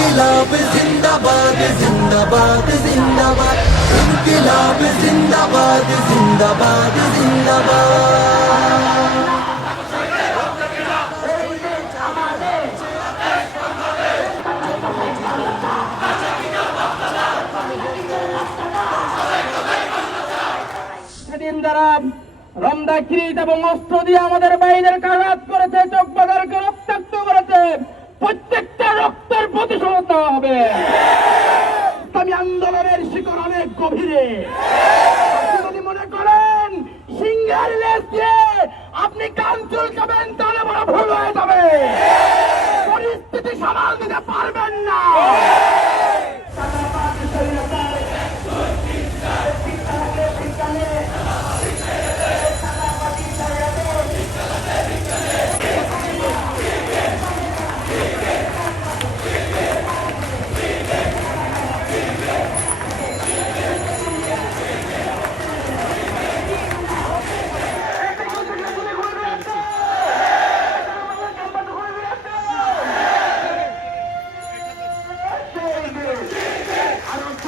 ইনকিলাব জিন্দাবাদ জিন্দাবাদ জিন্দাবাদ ইনকিলাব জিন্দাবাদ জিন্দাবাদ জিন্দাবাদ সেদিন যারা রমদা কিরিট এবং অস্ত্র দিয়ে আমাদের বাইরের আঘাত করেছে, চোখ অনেক আপনি মনে করেন সিংহের লেজ দিয়ে আপনি কান চুলকাবেন, তাহলে বড় ভুল হয়ে যাবে। পরিস্থিতি সামাল দিতে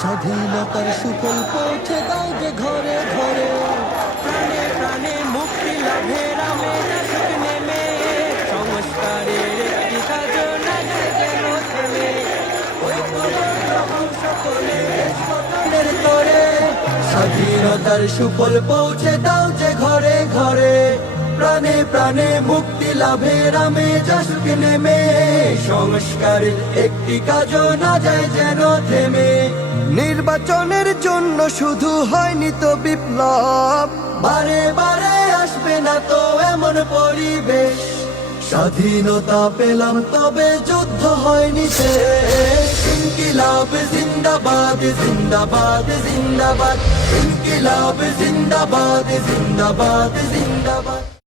স্বাধীনতার সুফল পৌঁছে দাও যে ঘরে ঘরে। প্রাণে প্রাণে মুক্তি লাভের আমেজ আসুক নেমে। সংস্কারের একটি তরে। স্বাধীনতার সুফল পৌঁছে দাও যে ঘরে ঘরে। প্রাণে প্রাণে মুক্তি লাভের আমেজ আসুক নেমে। সংস্কারের একটি কাজও না যায় যেন থেমে। নির্বাচনের জন্য শুধু হয়নি তো বিপ্লব। বারে বারে আসবে না তো এমন পরিবেশ। স্বাধীনতা পেলাম তবে যুদ্ধ হয়নি শেষ। ইনকিলাব জিন্দাবাদ জিন্দাবাদ জিন্দাবাদ। ইনকিলাব জিন্দাবাদ জিন্দাবাদ জিন্দাবাদ।